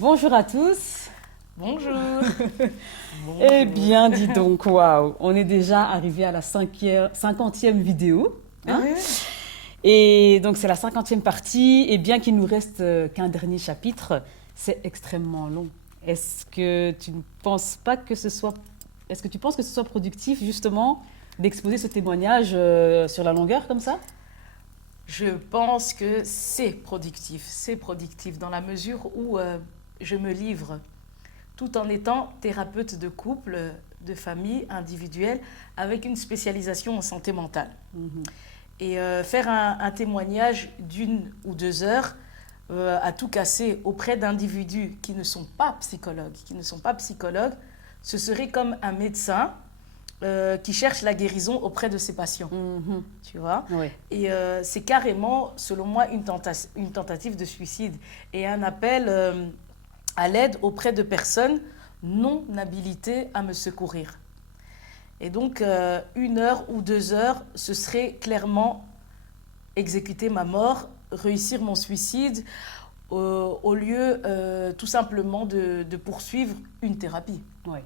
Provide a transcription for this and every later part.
Bonjour à tous. Bonjour. Eh Bonjour. bien, dis donc, waouh, on est déjà arrivé à la 50e vidéo, hein. Et donc, c'est la 50e partie. Et bien qu'il nous reste qu'un dernier chapitre, c'est extrêmement long. Est-ce que tu ne penses pas que ce soit... Est-ce que tu penses que ce soit productif, justement, d'exposer ce témoignage sur la longueur comme ça? Je pense que c'est productif. C'est productif dans la mesure où je me livre tout en étant thérapeute de couple, de famille, individuelle, avec une spécialisation en santé mentale. Et faire un témoignage d'une ou 2 heures à tout casser auprès d'individus qui ne sont pas psychologues, ce serait comme un médecin qui cherche la guérison auprès de ses patients, Mhm. tu vois. Oui. Et c'est carrément, selon moi, une tentative de suicide et un appel à l'aide auprès de personnes non habilitées à me secourir. Et donc, 1 heure ou 2 heures, ce serait clairement exécuter ma mort, réussir mon suicide, au lieu tout simplement de poursuivre une thérapie. Oui,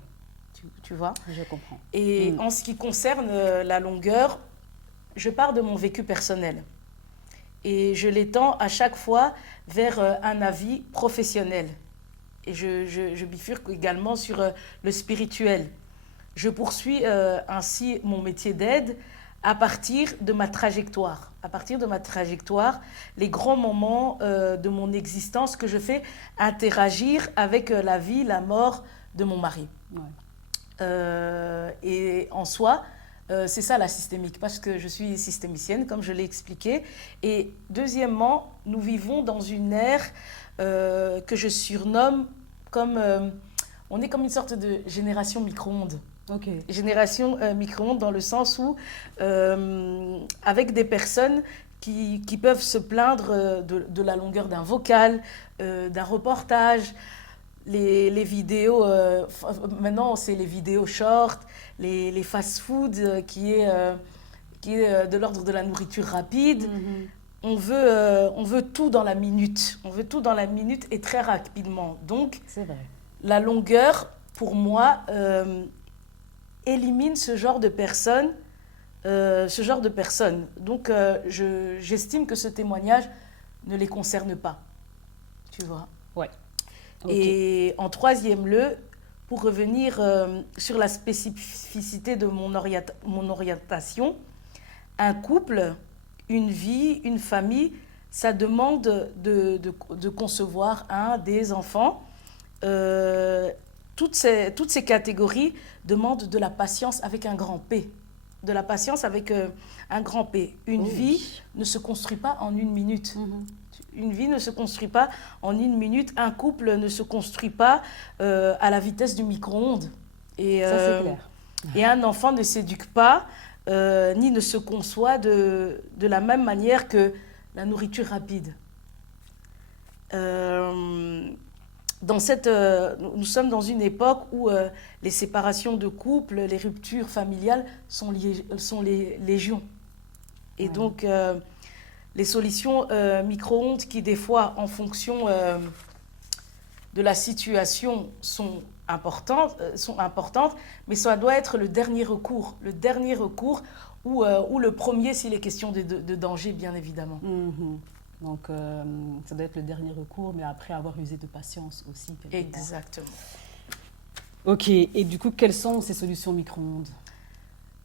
Tu vois. je comprends. Et en ce qui concerne la longueur, je pars de mon vécu personnel. Et je l'étends à chaque fois vers un avis professionnel. Et je bifurque également sur le spirituel. Je poursuis ainsi mon métier d'aide à partir de ma trajectoire. À partir de ma trajectoire, les grands moments de mon existence que je fais interagir avec la vie, la mort de mon mari. Ouais. Et en soi, c'est ça la systémique, parce que je suis systémicienne, comme je l'ai expliqué. Et deuxièmement, nous vivons dans une ère que je surnomme comme... on est comme une sorte de génération micro-ondes. Ok. Génération micro-ondes dans le sens où, avec des personnes qui peuvent se plaindre de la longueur d'un vocal, d'un reportage, les vidéos, maintenant c'est les vidéos short, les fast-food qui est de l'ordre de la nourriture rapide. Mhm. On veut tout dans la minute. On veut tout dans la minute et très rapidement. Donc, C'est vrai. la longueur, pour moi, élimine ce genre de personnes. Donc, j'estime que ce témoignage ne les concerne pas. Tu vois. Ouais. Ok. Et en troisième lieu, pour revenir sur la spécificité de mon orientation, un couple, une vie, une famille, ça demande de concevoir des enfants. Euh, toutes ces catégories demandent de la patience avec un grand P. De la patience avec un grand P. Une Oh vie oui. ne se construit pas en 1 minute. Mhm. Une vie ne se construit pas en 1 minute. Un couple ne se construit pas à la vitesse du micro-ondes. Ça, c'est clair. Et un enfant ne s'éduque pas, ni ne se conçoit de la même manière que la nourriture rapide. Nous sommes dans une époque où les séparations de couple, les ruptures familiales sont légions. Et Ouais. donc, les solutions micro-ondes qui, des fois, en fonction de la situation, sont importantes, mais ça doit être le dernier recours. Le dernier recours ou le premier s'il est question de danger, bien évidemment. Mhm. Donc, ça doit être le dernier recours, mais après avoir usé de patience aussi, quelque part. Exactement. Ok, et du coup, quelles sont ces solutions micro-ondes?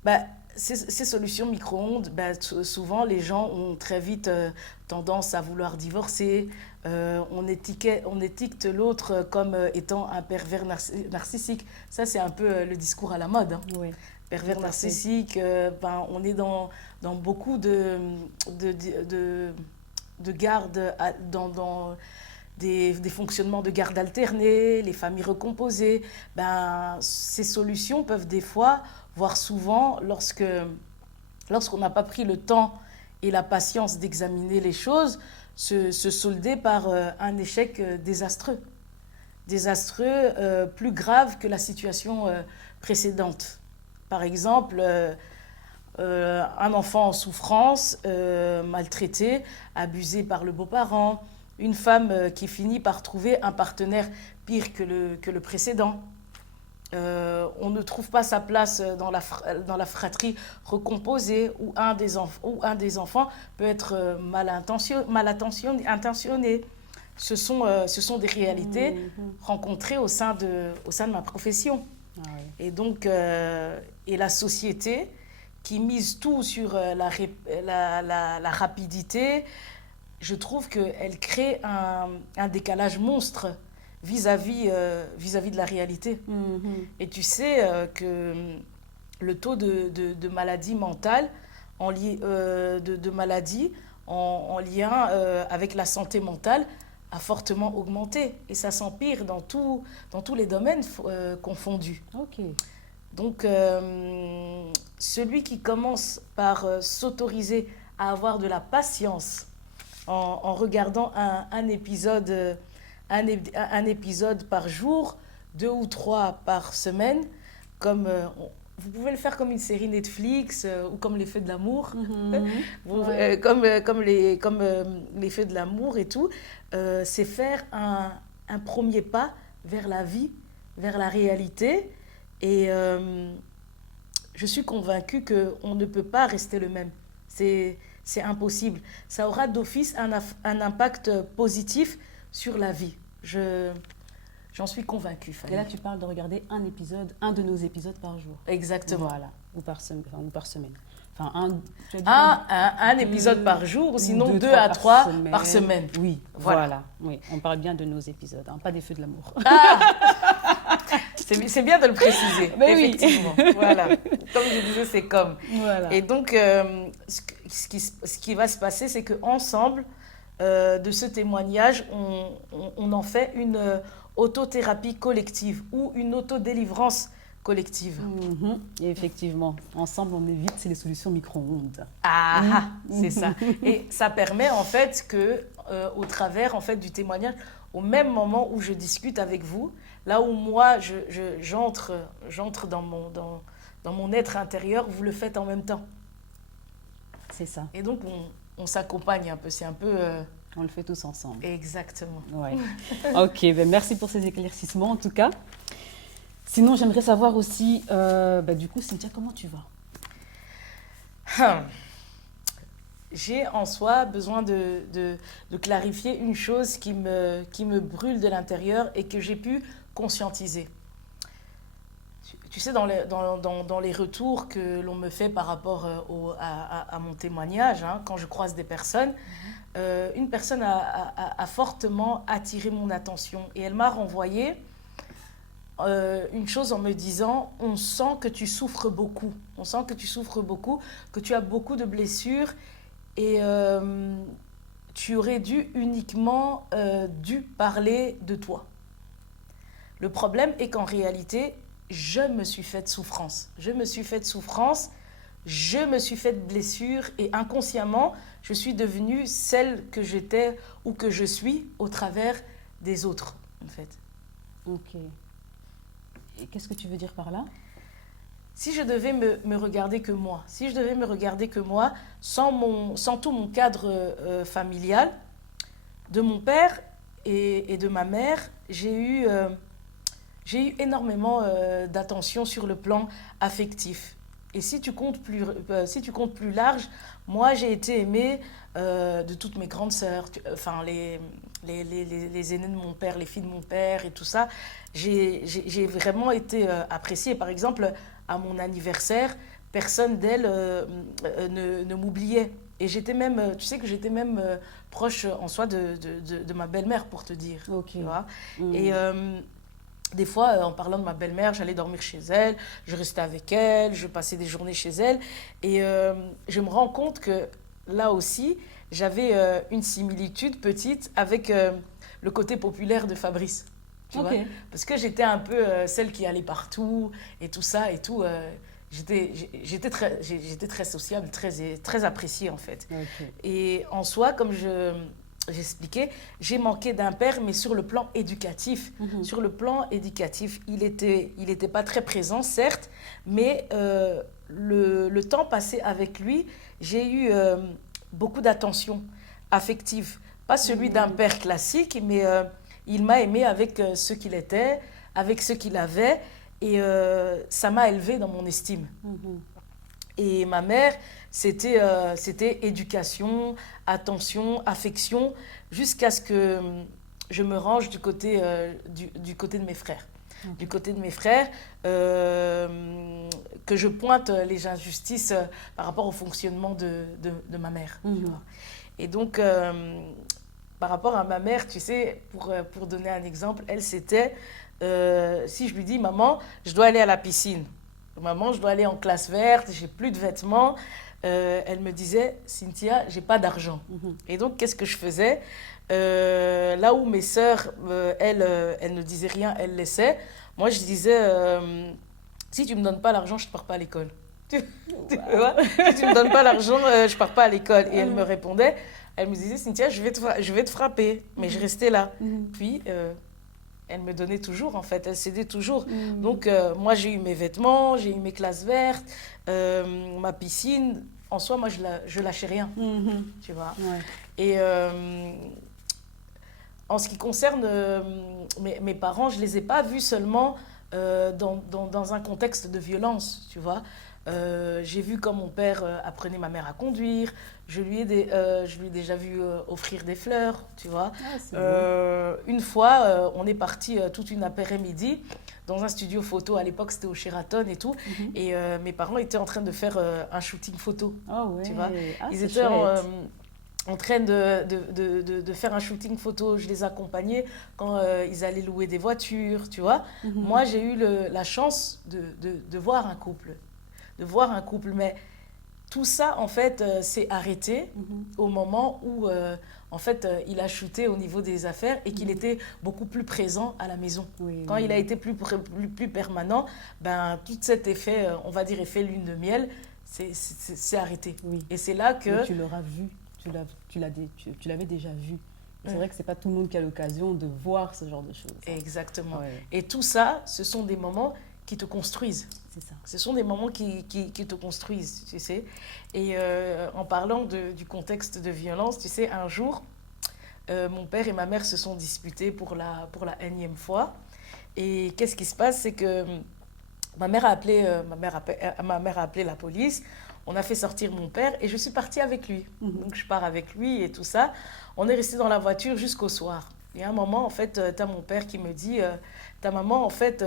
Bah, ces solutions micro-ondes, souvent les gens ont très vite tendance à vouloir divorcer. On étiquette l'autre comme étant un pervers narcissique. Ça, c'est un peu le discours à la mode, hein. Oui, Pervers tout à fait. narcissique, on est dans beaucoup de garde, dans des fonctionnements de garde alternée, les familles recomposées. Ces solutions peuvent des fois, voire souvent, lorsqu'on n'a pas pris le temps et la patience d'examiner les choses, se solder par un échec désastreux. Désastreux, plus grave que la situation précédente. Par exemple, un enfant en souffrance, maltraité, abusé par le beau-parent, une femme qui finit par trouver un partenaire pire que le précédent. On ne trouve pas sa place dans la fratrie recomposée où un des enfants peut être mal intentionné. Ce sont des réalités rencontrées au sein de ma profession. Ah oui. Et donc, et la société qui mise tout sur la rapidité, je trouve qu'elle crée un décalage monstre vis-à-vis de la réalité. Et tu sais que le taux de maladies mentales, de maladies en lien avec la santé mentale a fortement augmenté. Et ça s'empire dans tous les domaines confondus. Ok. Donc, celui qui commence par s'autoriser à avoir de la patience en regardant un épisode par jour, 2 ou 3 par semaine, comme vous pouvez le faire comme une série Netflix ou comme Les Feux de l'amour, comme Les Feux de l'amour et tout, c'est faire un premier pas vers la vie, vers la réalité. Et je suis convaincue qu'on ne peut pas rester le même. C'est impossible. Ça aura d'office un impact positif sur la vie. J'en suis convaincue, Fanny. Et là, tu parles de regarder un de nos épisodes par jour. Exactement. Voilà, ou par semaine. Enfin, un épisode par jour, ou sinon 2 à 3 par semaine. Oui, voilà. Oui, on parle bien de nos épisodes, hein, pas des feux de l'amour. C'est bien de le préciser, mais effectivement. Oui. Voilà. Comme je disais, c'est comme. Voilà. Et donc, ce qui va se passer, c'est qu'ensemble, de ce témoignage, on en fait une autothérapie collective ou une autodélivrance collective. Et effectivement, ensemble, on évite les solutions micro-ondes. C'est ça. Et ça permet en fait que, au travers en fait du témoignage, au même moment où je discute avec vous, là où moi j'entre dans mon être intérieur, vous le faites en même temps. C'est ça. Et donc on s'accompagne un peu. C'est un peu. On le fait tous ensemble. Exactement. Ouais. Ok, merci pour ces éclaircissements en tout cas. Sinon, j'aimerais savoir aussi, du coup, Cynthia, comment tu vas? J'ai en soi besoin de clarifier une chose qui me brûle de l'intérieur et que j'ai pu conscientiser. Tu sais, dans les retours que l'on me fait par rapport à mon témoignage, hein, quand je croise des personnes, une personne a fortement attiré mon attention et elle m'a renvoyé une chose en me disant « On sent que tu souffres beaucoup, que tu as beaucoup de blessures et tu aurais uniquement dû parler de toi. » Le problème est qu'en réalité, je me suis faite souffrance. Je me suis faite blessure et inconsciemment, je suis devenue celle que j'étais ou que je suis au travers des autres, en fait. Ok. Et qu'est-ce que tu veux dire par là? Si je devais me regarder que moi, sans tout mon cadre familial, de mon père et de ma mère, j'ai eu énormément d'attention sur le plan affectif. Et si tu comptes plus large, moi j'ai été aimée de toutes mes grandes sœurs, les aînés de mon père, les filles de mon père et tout ça. J'ai vraiment été appréciée. Par exemple, à mon anniversaire, personne d'elles ne m'oubliait. Et j'étais même, tu sais que j'étais même proche en soi de ma belle-mère, pour te dire. Ok. Tu vois. Et des fois, en parlant de ma belle-mère, j'allais dormir chez elle, je restais avec elle, je passais des journées chez elle. Et je me rends compte que là aussi, j'avais une similitude petite avec le côté populaire de Fabrice. Tu vois ? Parce que j'étais un peu celle qui allait partout et tout ça et tout. J'étais très sociable, très appréciée en fait. Okay. Et en soi, comme j'expliquais, j'ai manqué d'un père, mais sur le plan éducatif. Sur le plan éducatif, il était pas très présent, certes, mais le temps passé avec lui, j'ai eu beaucoup d'attention affective pas celui d'un père classique, mais il m'a aimé avec ce qu'il était, avec ce qu'il avait, et ça m'a élevé dans mon estime. Et ma mère, c'était éducation, attention, affection, jusqu'à ce que je me range du côté de mes frères. Du côté de mes frères, que je pointe les injustices par rapport au fonctionnement de ma mère. Tu vois. Et donc, par rapport à ma mère, tu sais, pour donner un exemple, elle, c'était, si je lui dis, maman, je dois aller à la piscine. Maman, je dois aller en classe verte, j'ai plus de vêtements. Elle me disait, Cynthia, j'ai pas d'argent. Et donc, qu'est-ce que je faisais? Là où mes sœurs, elles ne disaient rien, elles laissaient. Moi, je disais, si tu me donnes pas l'argent, je ne pars pas à l'école. Tu vois? Si tu me donnes pas l'argent, je pars pas à l'école. Et elle me répondait, elle me disait, Cynthia, je vais te frapper. Mais je restais là. Puis, elle me donnait toujours, en fait. Elle cédait toujours. Donc, moi, j'ai eu mes vêtements, j'ai eu mes classes vertes, ma piscine. En soi, moi, je lâchais rien. Tu vois? Ouais. Et en ce qui concerne mes parents, je ne les ai pas vus seulement dans un contexte de violence, tu vois. J'ai vu quand mon père apprenait ma mère à conduire. Je lui ai déjà vu offrir des fleurs, tu vois. Une fois, on est parti toute une après-midi dans un studio photo. À l'époque, c'était au Sheraton et tout. Et mes parents étaient en train de faire un shooting photo, tu vois. Ils étaient en train de faire un shooting photo. Je les accompagnais quand ils allaient louer des voitures, tu vois. Moi, j'ai eu la chance de voir un couple. Mais tout ça, en fait, s'est arrêté au moment où, en fait, il a chuté au niveau des affaires et qu'il était beaucoup plus présent à la maison. Quand il a été plus permanent, ben, tout cet effet, on va dire effet lune de miel, c'est arrêté. Et c'est là que... Mais tu l'auras vu, tu l'avais déjà vu. C'est vrai que ce n'est pas tout le monde qui a l'occasion de voir ce genre de choses. Exactement. Et tout ça, ce sont des moments qui te construisent. C'est ça. Ce sont des moments qui te construisent, tu sais. Et en parlant du contexte de violence, tu sais, un jour, mon père et ma mère se sont disputés pour la énième fois. Et qu'est-ce qui se passe? C'est que ma mère a appelé la police. On a fait sortir mon père et je suis partie avec lui. Donc, je pars avec lui et tout ça. On est resté dans la voiture jusqu'au soir. Et à un moment, en fait, tu as mon père qui me dit, ta maman, en fait...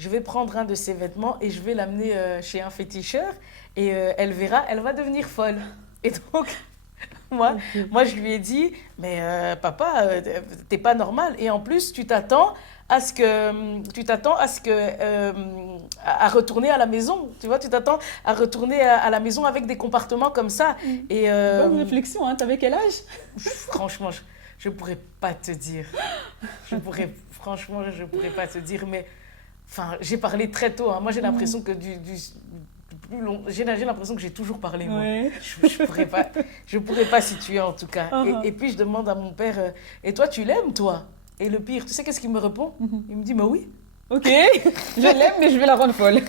je vais prendre un de ses vêtements et je vais l'amener chez un féticheur et elle verra, elle va devenir folle. Et donc, moi je lui ai dit, mais papa, t'es pas normal. Et en plus, tu t'attends à retourner à la maison. Tu vois, tu t'attends à retourner à la maison avec des comportements comme ça. Et, bonne réflexion, hein. T'avais quel âge? Franchement, je pourrais pas te dire. Franchement, je pourrais pas te dire, mais... Enfin, j'ai parlé très tôt. Hein. Moi, j'ai l'impression que plus long, j'ai l'impression que j'ai toujours parlé. Moi. Ouais. Je pourrais pas situer en tout cas. Et puis, je demande à mon père, et toi, tu l'aimes, toi? Et le pire, tu sais qu'est-ce qu'il me répond? Il me dit, mais oui. Ok, je l'aime, mais je vais la rendre folle.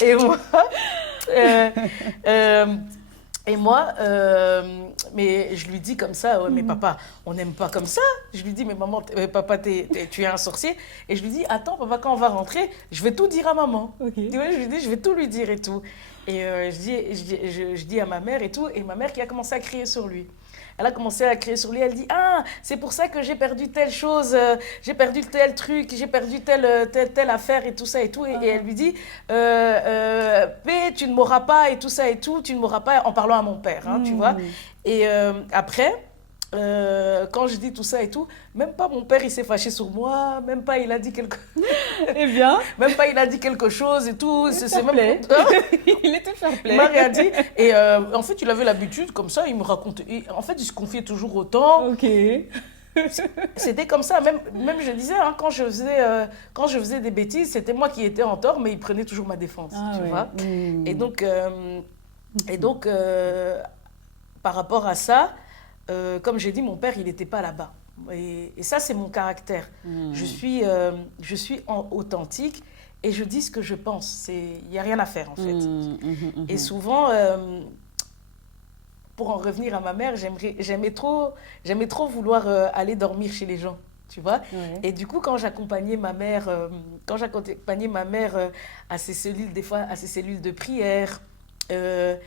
Et moi... Et moi, mais je lui dis comme ça, ouais, mais papa, on n'aime pas comme ça. Je lui dis, mais maman, papa, tu es un sorcier. Et je lui dis, attends, papa, quand on va rentrer, je vais tout dire à maman. Tu vois, je lui dis, je vais tout lui dire et tout. Et je dis à ma mère et tout, et ma mère qui a commencé à crier sur lui. Elle a commencé à crier sur lui, elle dit « Ah, c'est pour ça que j'ai perdu telle chose, j'ai perdu tel truc, j'ai perdu telle affaire et tout ça et tout. » Et elle lui dit « P, tu ne m'auras pas et tout ça et tout, tu ne m'auras pas » en parlant à mon père, hein, tu vois. Et après, quand je dis tout ça et tout, même pas mon père il s'est fâché sur moi, même pas il a dit quelque Eh bien, même pas il a dit quelque chose et tout, c'est même il était fair play. Il m'a rien dit et en fait il avait l'habitude comme ça, il me racontait, en fait il se confiait toujours autant. OK. C'était comme ça, même je disais hein, quand je faisais des bêtises, c'était moi qui étais en tort mais il prenait toujours ma défense, tu vois. Et donc par rapport à ça, comme j'ai dit, mon père, il n'était pas là-bas. Et ça, c'est mon caractère. Je suis authentique et je dis ce que je pense. Il n'y a rien à faire, en fait. Et souvent, pour en revenir à ma mère, j'aimais trop vouloir aller dormir chez les gens, tu vois. Ouais. Et du coup, quand j'accompagnais ma mère, à ses cellules, des fois, à ses cellules de prière, et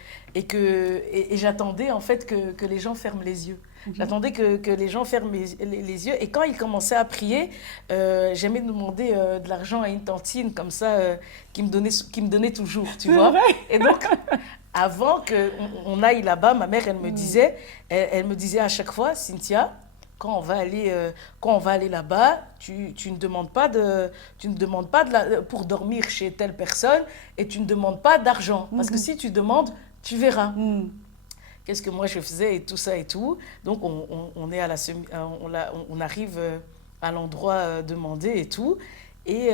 j'attendais en fait que les gens ferment les yeux. J'attendais que les gens ferment les yeux. Et quand ils commençaient à prier, j'aimais demander de l'argent à une tantine comme ça, qui me donnait toujours, tu vois. Et donc, avant qu'on aille là-bas, ma mère, elle me disait à chaque fois, Cynthia, quand on va aller là-bas, tu ne demandes pas pour dormir chez telle personne et tu ne demandes pas d'argent. Parce que si tu demandes, tu verras. Qu'est-ce que moi je faisais et tout ça et tout. Donc on est on arrive à l'endroit demandé et tout. Et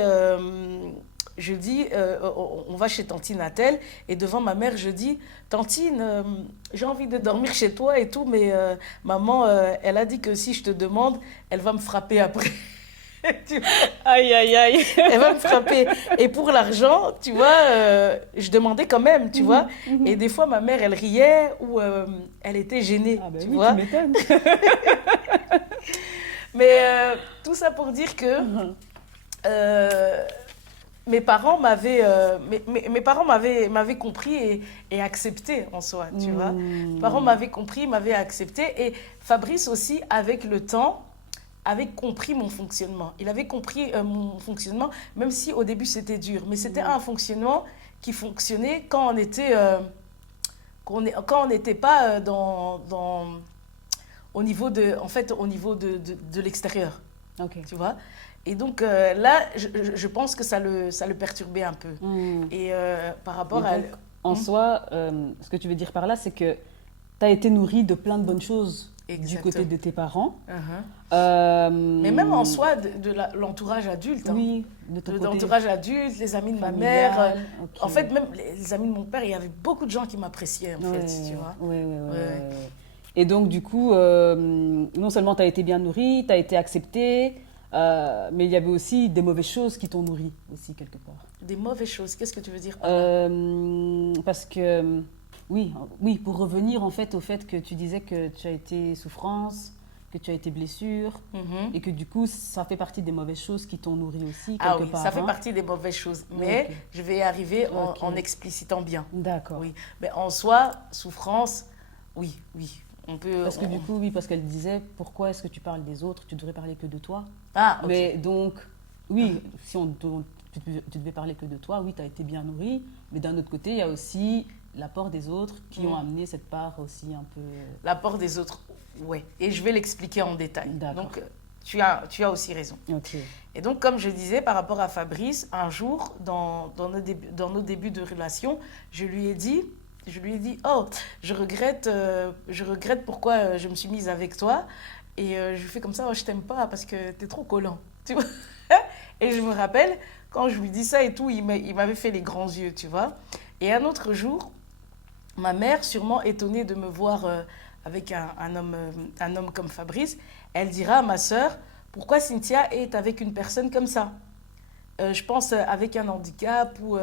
je dis, on va chez Tantine Attel. Et devant ma mère, je dis, Tantine, j'ai envie de dormir chez toi et tout, mais maman, elle a dit que si je te demande, elle va me frapper après. Tu vois, Aïe, aïe, aïe. elle va me frapper. Et pour l'argent, tu vois, je demandais quand même, tu vois. Et des fois, ma mère, elle riait ou elle était gênée, Ah ben tu oui, vois. tu m'étonnes. Mais tout ça pour dire que mes parents m'avaient compris et accepté en soi, tu vois. Mes parents m'avaient compris, m'avaient accepté. Et Fabrice aussi, avec le temps, avait compris mon fonctionnement. Il avait compris mon fonctionnement, même si au début c'était dur. Mais c'était un fonctionnement qui fonctionnait quand on était, quand on n'était pas au niveau de l'extérieur, Ok. tu vois. Et donc là, je pense que ça le perturbait un peu. Et par rapport Et donc, en soi, ce que tu veux dire par là, c'est que tu as été nourrie de plein de bonnes choses du Exactement. côté de tes parents. Mais même en soi, de l'entourage adulte. Oui, de ton De côté l'entourage adulte, les amis de ma familial, mère. ok. En fait, même les amis de mon père, il y avait beaucoup de gens qui m'appréciaient, en fait, tu vois. Ouais. Ouais. Et donc, du coup, non seulement tu as été bien nourrie, tu as été acceptée, mais il y avait aussi des mauvaises choses qui t'ont nourrie aussi, quelque part. Des mauvaises choses, qu'est-ce que tu veux dire par là? Parce que, oui, pour revenir en fait au fait que tu disais que tu as été souffrance, que tu as été blessure, et que du coup, ça fait partie des mauvaises choses qui t'ont nourrie aussi, quelque Ah oui, part. ça fait hein. partie des mauvaises choses. Mais Ok. je vais y arriver Ok. en explicitant bien. D'accord. Oui. Mais en soi, souffrance, oui. On peut. Parce que du coup, oui, parce qu'elle disait, pourquoi est-ce que tu parles des autres? Tu devrais parler que de toi. Ah, ok. Mais donc, oui, si tu devais parler que de toi, oui, tu as été bien nourrie. Mais d'un autre côté, il y a aussi l'apport des autres qui ont amené cette part aussi un peu... L'apport des autres, ouais. Et je vais l'expliquer en détail. D'accord. Donc, tu as aussi raison. Ok. Et donc, comme je disais, par rapport à Fabrice, un jour, dans nos débuts de relation, je lui ai dit, oh, je regrette pourquoi je me suis mise avec toi. Et je lui fais comme ça, oh, je t'aime pas parce que t'es trop collant. Tu vois. Et je me rappelle, quand je lui dis ça et tout, il m'avait fait les grands yeux, tu vois. Et un autre jour, ma mère, sûrement étonnée de me voir avec un homme comme Fabrice, elle dira à ma sœur, pourquoi Cynthia est avec une personne comme ça? Je pense avec un handicap ou,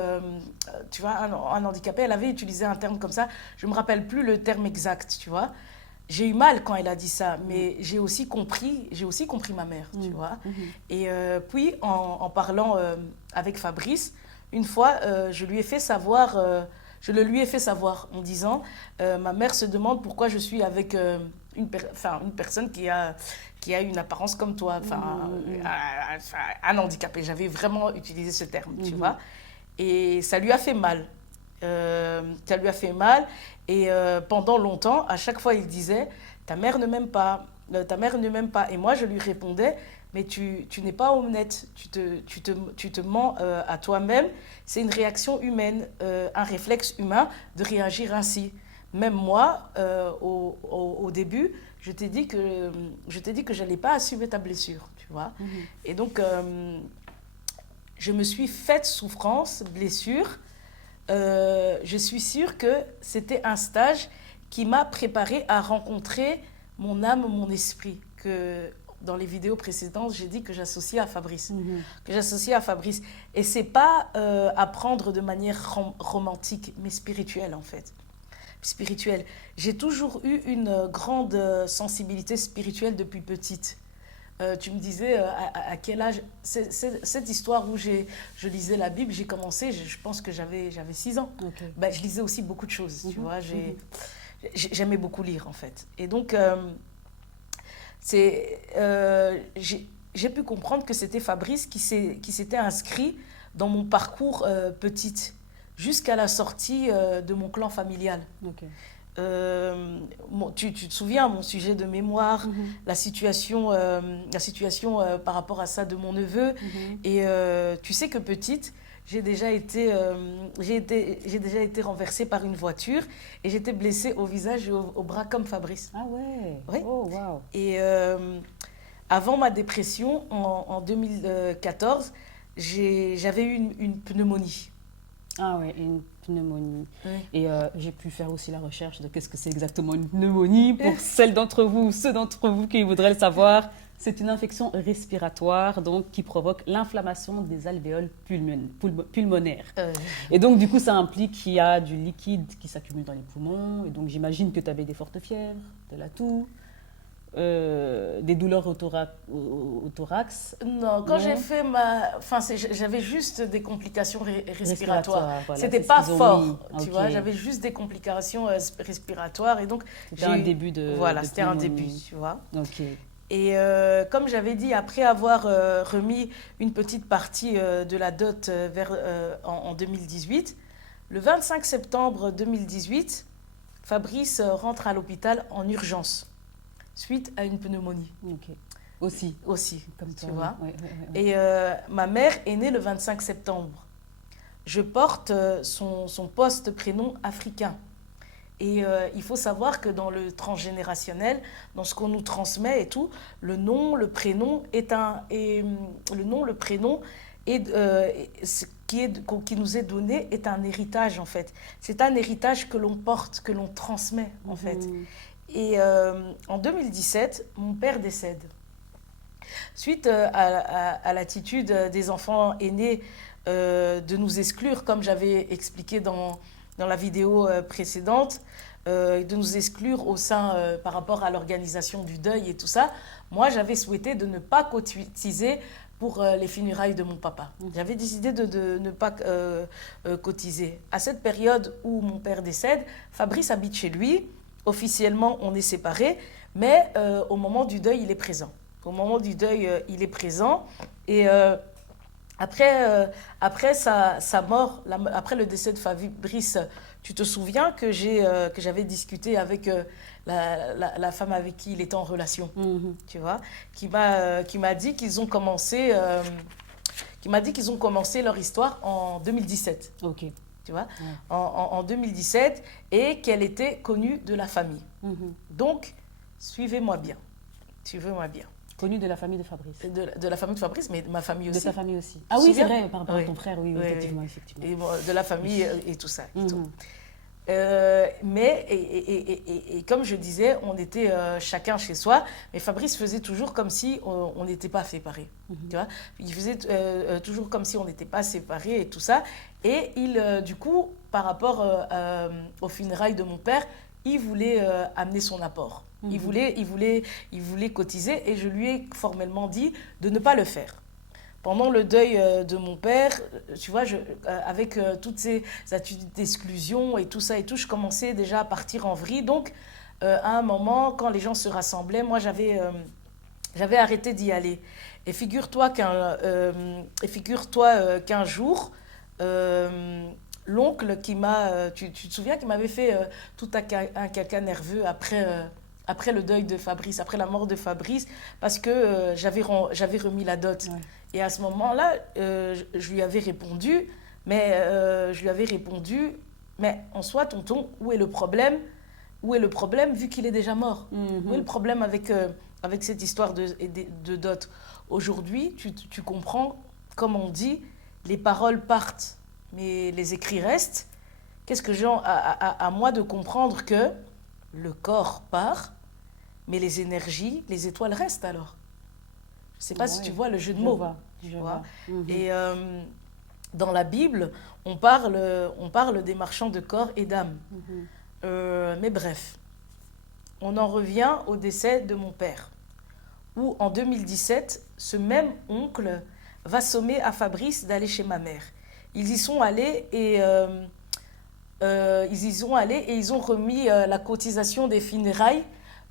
tu vois, un handicapé. Elle avait utilisé un terme comme ça. Je ne me rappelle plus le terme exact, tu vois. J'ai eu mal quand elle a dit ça, mais j'ai aussi compris ma mère, tu vois. Et puis, en parlant avec Fabrice, une fois, je le lui ai fait savoir en disant, ma mère se demande pourquoi je suis avec une personne qui a une apparence comme toi, un handicapé. J'avais vraiment utilisé ce terme, tu vois. Et ça lui a fait mal. Et pendant longtemps, à chaque fois, il disait, ta mère ne m'aime pas, ta mère ne m'aime pas. Et moi, je lui répondais, mais tu n'es pas honnête, tu te mens à toi-même. C'est une réaction humaine, un réflexe humain de réagir ainsi. Même moi, au début, je t'ai dit que je n'allais pas assumer ta blessure, tu vois. Et donc, je me suis faite souffrance, blessure. Je suis sûre que c'était un stage qui m'a préparée à rencontrer mon âme, mon esprit, que dans les vidéos précédentes, j'ai dit que j'associais à Fabrice. Et c'est pas à prendre de manière romantique, mais spirituelle en fait. spirituelle. J'ai toujours eu une grande sensibilité spirituelle depuis petite. Tu me disais à quel âge, cette histoire où je lisais la Bible, j'ai commencé, je pense que j'avais 6 ans. Ok. Ben, je lisais aussi beaucoup de choses, tu vois. J'aimais beaucoup lire, en fait. Et donc, j'ai pu comprendre que c'était Fabrice qui s'était inscrit dans mon parcours petite, jusqu'à la sortie de mon clan familial. Ok. Tu te souviens, mon sujet de mémoire, la situation par rapport à ça de mon neveu. Et tu sais que petite, j'ai déjà été renversée par une voiture et j'étais blessée au visage et au bras comme Fabrice. Ah ouais. Oui. Oh, wow. Et avant ma dépression, en 2014, j'avais eu une pneumonie. Ah ouais, une pneumonie. Oui. Et j'ai pu faire aussi la recherche de qu'est-ce que c'est exactement une pneumonie. Pour celles d'entre vous, ceux d'entre vous qui voudraient le savoir, c'est une infection respiratoire donc, qui provoque l'inflammation des alvéoles pulmonaires. Et donc, du coup, ça implique qu'il y a du liquide qui s'accumule dans les poumons. Et donc, j'imagine que tu avais des fortes fièvres, de la toux, des douleurs au thorax. Non, quand j'ai fait j'avais juste des complications respiratoires. Voilà, c'était c'est pas ce qu'ils ont fort, mis. tu Ok. vois. J'avais juste des complications respiratoires et donc C'était un début de Voilà, c'était un pneumonie. début, tu vois. Ok. Et comme j'avais dit, après avoir remis une petite partie de la dot en 2018, le 25 septembre 2018, Fabrice rentre à l'hôpital en urgence suite à une pneumonie. Ok. Aussi. Comme Tu toi, vois. ouais, ouais. Et ma mère est née le 25 septembre. Je porte son post-prénom africain. Et il faut savoir que dans le transgénérationnel, dans ce qu'on nous transmet et tout, le nom, le prénom qui nous est donné est un héritage en fait. C'est un héritage que l'on porte, que l'on transmet en fait. Et en 2017, mon père décède. Suite à l'attitude des enfants aînés de nous exclure, comme j'avais expliqué dans la vidéo précédente, de nous exclure au sein par rapport à l'organisation du deuil et tout ça, moi j'avais souhaité de ne pas cotiser pour les funérailles de mon papa. J'avais décidé de ne pas cotiser. À cette période où mon père décède, Fabrice habite chez lui. Officiellement, on est séparés, mais au moment du deuil, il est présent. Au moment du deuil, il est présent. Et après sa mort, après le décès de Fabrice, tu te souviens que j'avais discuté avec la femme avec qui il était en relation, tu vois, qui m'a dit qu'ils ont commencé leur histoire en 2017. Ok. Tu vois, en 2017, et qu'elle était connue de la famille. Donc, suivez-moi bien. Connue de la famille de Fabrice. De la famille de Fabrice, mais de ma famille aussi. De ta famille aussi. Ah oui, c'est vrai, par rapport à ton frère, oui, Oui, effectivement. Et bon, de la famille et tout ça. Et tout. Comme je disais, on était chacun chez soi, mais Fabrice faisait toujours comme si on n'était pas séparés. Tu vois, il faisait toujours comme si on n'était pas séparés et tout ça. Et du coup, par rapport aux funérailles de mon père, il voulait amener son apport. Il voulait cotiser et je lui ai formellement dit de ne pas le faire. Pendant le deuil de mon père, tu vois, avec toutes ces attitudes d'exclusion et tout ça et tout, je commençais déjà à partir en vrille. Donc, à un moment, quand les gens se rassemblaient, moi, j'avais arrêté d'y aller. Et figure-toi qu'un jour, l'oncle qui m'a... tu te souviens qu'il m'avait fait tout un caca nerveux après le deuil de Fabrice, après la mort de Fabrice, parce que j'avais remis la dot. Ouais. Et à ce moment-là, je lui avais répondu, mais en soi, tonton, où est le problème vu qu'il est déjà mort? Où est le problème avec cette histoire de dot? Aujourd'hui, tu comprends, comme on dit, les paroles partent, mais les écrits restent. Qu'est-ce que j'ai à moi de comprendre que le corps part, mais les énergies, les étoiles restent alors? Je ne sais pas si tu vois le jeu de mots. Je vois. Et dans la Bible, on parle des marchands de corps et d'âme. Mais bref, on en revient au décès de mon père, où en 2017, ce même oncle va sommer à Fabrice d'aller chez ma mère. Ils y sont allés et ils ont remis la cotisation des funérailles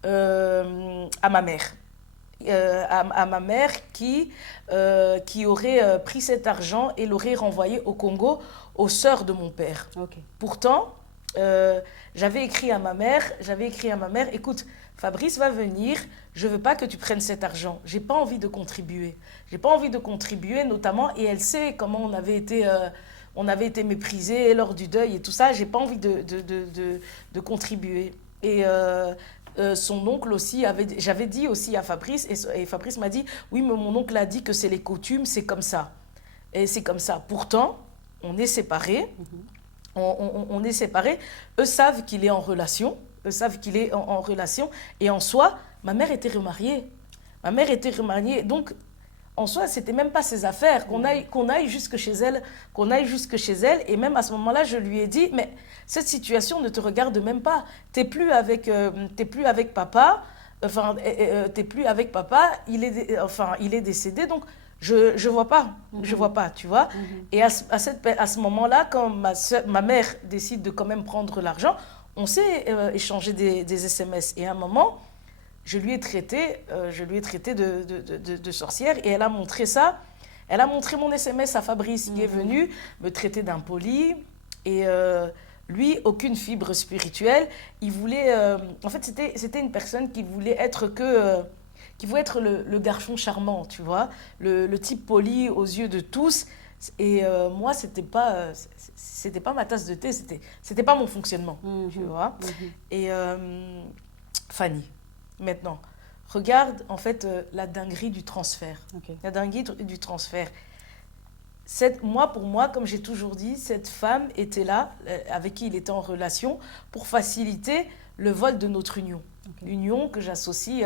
à ma mère. À ma mère qui aurait pris cet argent et l'aurait renvoyé au Congo aux sœurs de mon père. Okay. Pourtant, j'avais écrit à ma mère, écoute, Fabrice va venir, je veux pas que tu prennes cet argent, j'ai pas envie de contribuer. J'ai pas envie de contribuer notamment, et elle sait comment on avait été méprisés lors du deuil et tout ça, j'ai pas envie de contribuer. Et son oncle aussi, j'avais dit aussi à Fabrice, et Fabrice m'a dit, oui, mais mon oncle a dit que c'est les coutumes, c'est comme ça. Et c'est comme ça. Pourtant, on est séparés. On est séparés. Eux savent qu'il est en relation. En relation. Et en soi, ma mère était remariée. Donc, en soi, c'était même pas ses affaires. Qu'on aille jusque chez elle. Et même à ce moment-là, je lui ai dit, mais cette situation ne te regarde même pas. T'es plus avec papa. Enfin, t'es plus avec papa. Il est décédé. Donc, je vois pas, tu vois. Et à ce moment-là, quand ma mère décide de quand même prendre l'argent, on s'est échangé des SMS. Et à un moment, je lui ai traité de sorcière et elle a montré ça. Elle a montré mon SMS à Fabrice, qui est venu me traiter d'impoli. Et lui, aucune fibre spirituelle. Il voulait... en fait, c'était une personne qui voulait être qui voulait être le garçon charmant, tu vois, le type poli aux yeux de tous. Et moi, c'était pas ma tasse de thé, c'était pas mon fonctionnement, tu vois. Et Fanny, maintenant, regarde en fait la dinguerie du transfert. Okay. La dinguerie du transfert. Pour moi, comme j'ai toujours dit, cette femme était là, avec qui il était en relation, pour faciliter le vol de notre union. Okay. Union que j'associe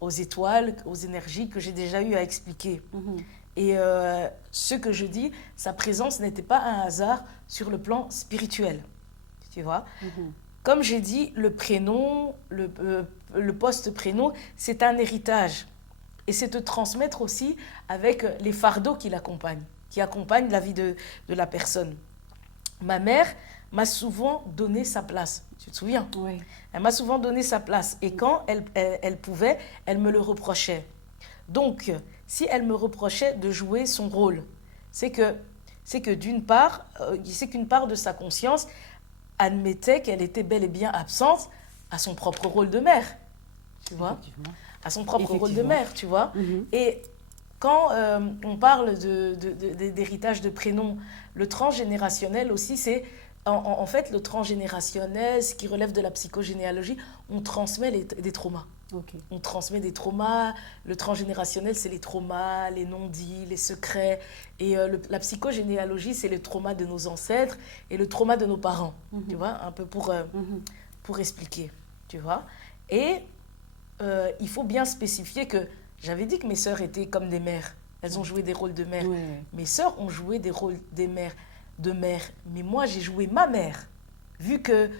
aux étoiles, aux énergies que j'ai déjà eu à expliquer. Et ce que je dis, sa présence n'était pas un hasard sur le plan spirituel. Tu vois. Comme j'ai dit, le prénom, le post-prénom, c'est un héritage. Et c'est de transmettre aussi avec les fardeaux qui accompagnent la vie de la personne. Ma mère m'a souvent donné sa place. Tu te souviens? Oui. Elle m'a souvent donné sa place. Et quand elle pouvait, elle me le reprochait. Donc, si elle me reprochait de jouer son rôle, c'est qu'une part de sa conscience admettait qu'elle était bel et bien absente à son propre rôle de mère. Tu vois? À son propre rôle de mère, tu vois. Et quand on parle d'héritage de prénom, le transgénérationnel aussi, c'est... En fait, le transgénérationnel, ce qui relève de la psychogénéalogie, on transmet des traumas. Okay. On transmet des traumas. Le transgénérationnel, c'est les traumas, les non-dits, les secrets. Et la psychogénéalogie, c'est le trauma de nos ancêtres et le trauma de nos parents. Tu vois, un peu pour expliquer. Tu vois. Et il faut bien spécifier que j'avais dit que mes sœurs étaient comme des mères. Elles ont joué des rôles de mères. Oui. Mes sœurs ont joué des rôles de mère. Mais moi, j'ai joué ma mère. Vu que,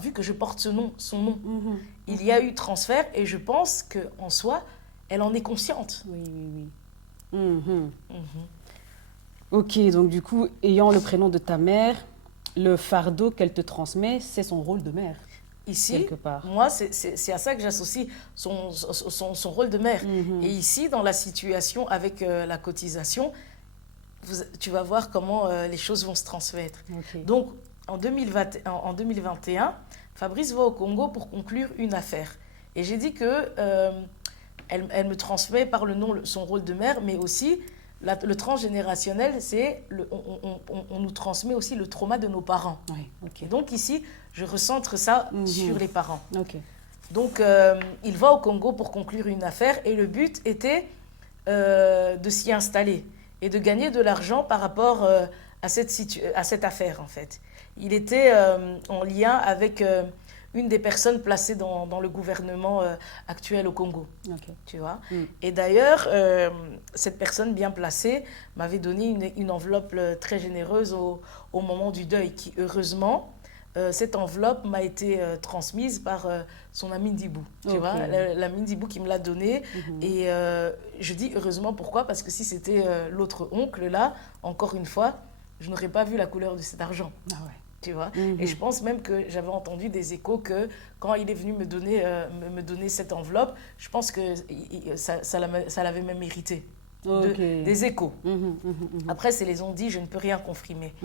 vu que je porte son nom, il y a eu transfert et je pense qu'en soi, elle en est consciente. Oui. Ok, donc du coup, ayant le prénom de ta mère, le fardeau qu'elle te transmet, c'est son rôle de mère. Ici, moi, c'est à ça que j'associe son rôle de mère. Et ici, dans la situation avec la cotisation, tu vas voir comment les choses vont se transmettre. Okay. Donc, en 2021, Fabrice va au Congo pour conclure une affaire. Et j'ai dit que elle me transmet par le nom son rôle de mère, mais aussi le transgénérationnel, c'est on nous transmet aussi le trauma de nos parents. Oui, okay. Et donc ici, je recentre ça sur les parents. Okay. Donc, il va au Congo pour conclure une affaire et le but était de s'y installer et de gagner de l'argent par rapport à cette affaire, en fait. Il était en lien avec une des personnes placées dans le gouvernement actuel au Congo. Okay. Tu vois. Et d'ailleurs, cette personne bien placée m'avait donné une enveloppe très généreuse au moment du deuil, qui, heureusement, cette enveloppe m'a été transmise par son ami Ndibou. Tu vois, l'ami Ndibou qui me l'a donnée. Et je dis heureusement, pourquoi? Parce que si c'était l'autre oncle, là, encore une fois, je n'aurais pas vu la couleur de cet argent. Ah ouais. Tu vois? Et je pense même que j'avais entendu des échos que quand il est venu me donner cette enveloppe, je pense que ça l'avait même hérité. Des échos. Après, c'est les on-dit, je ne peux rien confirmer.